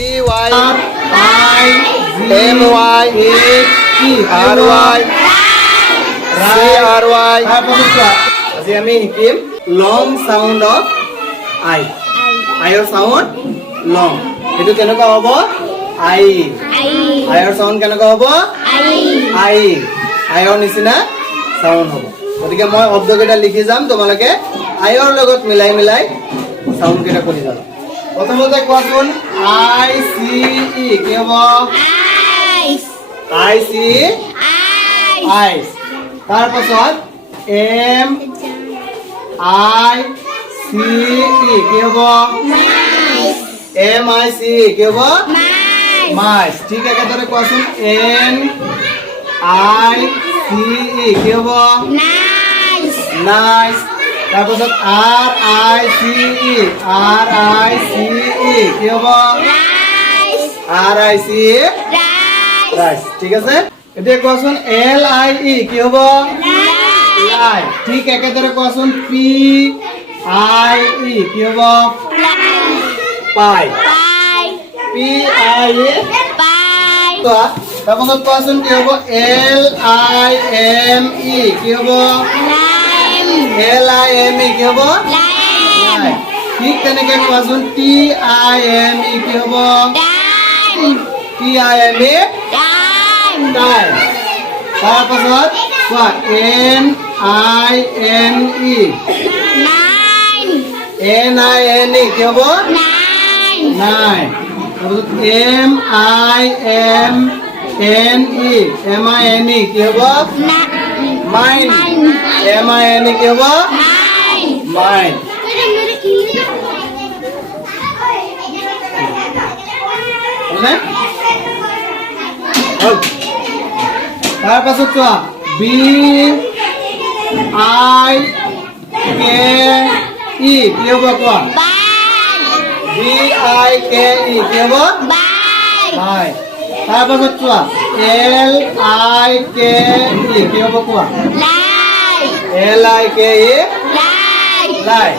Y I M Y T R Y C R Y আজি আমি শিকিম লং sound of আই আইৰ সাউন্ড লং এটো কেনেকুৱা হ'ব আই আইৰ সাউন্ড কেনেকুৱা হ'ব আই আইৰ নিচিনা সাউন্ড হ'ব গতিকে মই শব্দকেইটা লিখি যাম তোমালোকে আইৰ লগত মিলাই মিলাই সাউন্ড কেইটা কৰি যাবা প্ৰথমতে কোৱাচোন আই সি ই কি হ'ব আই সি আইস তার পাছত এম আই সি ই কি হ'ব এম আই সি কি হ'ব মাইস ঠিক একেদৰে কোৱাচোন এন আই সি ই কি হ'ব নাইস তাৰ পাছত আৰ আই সি ই কি হ'ব আৰ আই সি ৰাইস ঠিক আছে এতিয়া কোৱাচোন এল আই ই কি হ'ব লাই ঠিক একেদৰে কোৱাচোন পি আই ই কি হ'ব পাই পি আই তাৰপাছত কোৱাচোন কি হ'ব এল আই এম ই কি হ'ব এল আই এম ই কি হ'ব লাই ঠিক তেনেকে কোৱাচোন টি আই এম ই কি হ'ব T I M E time তাৰপাছত কোৱা N I N E N I N E কি হ'ব নাইন তাৰপাছত M I M N E M I N E কি হ'ব mine M I N E কি হ'ব মাইন তাৰ পাছত চোৱা বি আই কে ই কি হ'ব কোৱা বি আই কে ই কি হ'ব বাই তাৰ পাছত চোৱা এল আই কে ই কি হ'ব কোৱা এল আই কে ই লাই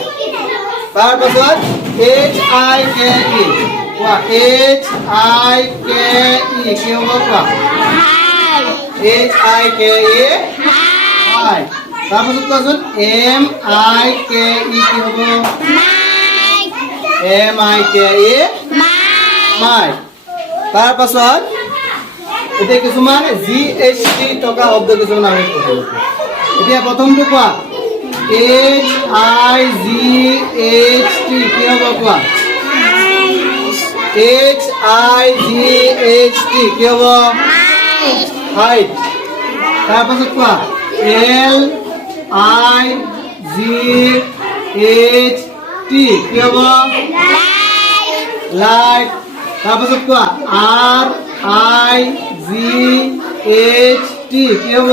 তাৰ পাছত এইচ আই কে ই কোৱা এইচ আই কে ই কি হ'ব কোৱা H I K E I তাৰপাছত কোৱাচোন এম আই কে ই কি হ'ব এম আই কে ই মাই তাৰপাছত এতিয়া কিছুমান জি এইচ টি থকা শব্দ কিছুমান আমি পঢ়িম এতিয়া প্ৰথমটো কোৱা H I G H T কি হ'ব কোৱা H I G H T কি হ'ব হাইট তাৰপাছত কোৱা L I G H T কি হ'ব লাইট তাৰপাছত কোৱা R I G H T কি হ'ব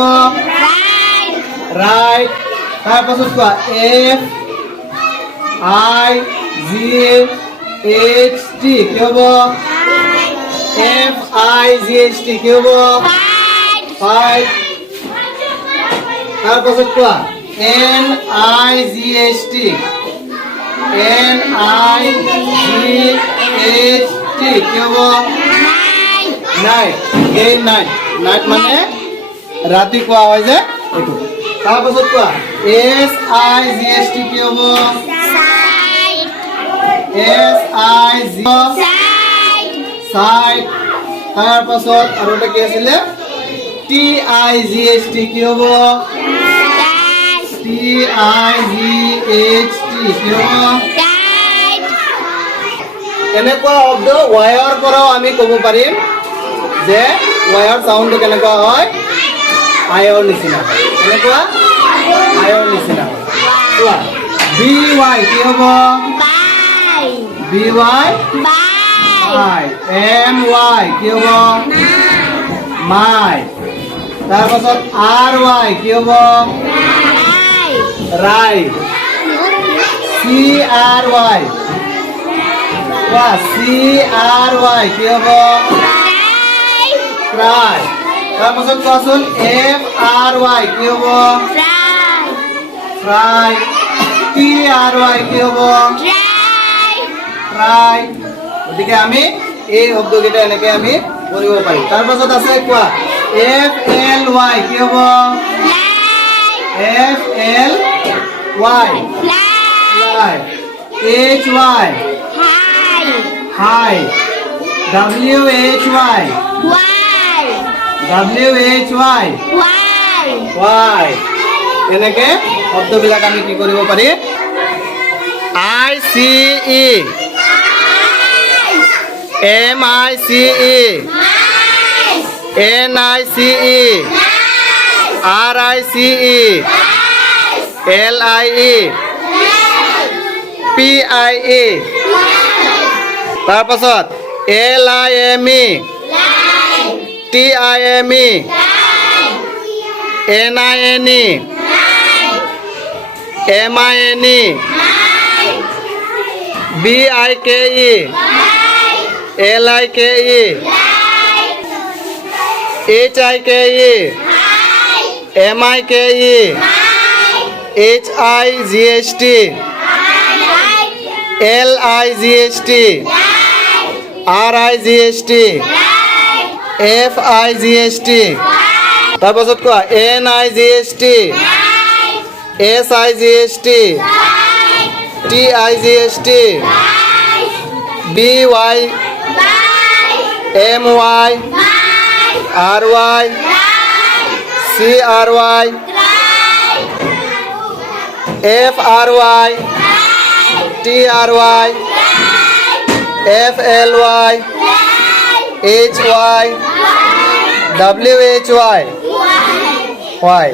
ৰাইট তাৰপাছত কোৱা F I G H T কি হ'ব F I G H T কি হ'ব ফাইভ তাৰপাছত কোৱা N I G H T N I G H T কি হ'ব নাইট এই নাইট নাইট মানে ৰাতি কোৱা হয় যে এইটো তাৰপাছত কোৱা S I G H T কি হ'ব এছ আই জি চাইড তাৰপাছত আৰু এটা কি আছিলে T I G H T কি হ'ব T I G H T কি হ'ব এনেকুৱা শব্দ ৱাইৰ পৰাও আমি ক'ব পাৰিম যে ৱাইৰ চাউণ্ডটো কেনেকুৱা হয় আইৰ নিচিনা হয় এনেকুৱা আইৰ নিচিনা হয় চোৱা বি ৱাই কি হ'ব বি ৱাই বাই এম ৱাই কি হ'ব মাই তাৰপাছত আৰ ৱাই কি হ'ব ৰাই চি আৰ ৱাই কোৱা চি আৰ ৱাই কি হ'ব ক্ৰাই তাৰপাছত কোৱাচোন এফ আৰ ৱাই কি হ'ব ফ্ৰাই টি আৰ ৱাই কি হ'ব ফ্ৰাই গতিকে আমি এই শব্দকেইটা এনেকে আমি কৰিব পাৰিম। তাৰপাছত আছে কোৱা FLY কি হ'ব? FLY fly HY high WHY y এনেকে শব্দবিলাক আমি কি কৰিব পাৰি ICE MICE NICE RICE LIE PIE তাৰপাছত LIME TIME NINE MINE BIKE LIKE HIKE MIKE HIGST LIGST RIGST FIGST তাৰপাছত কোৱা NIGST SIGST TIGST BY MY RY CRY FRY TRY FLY HY WHY Y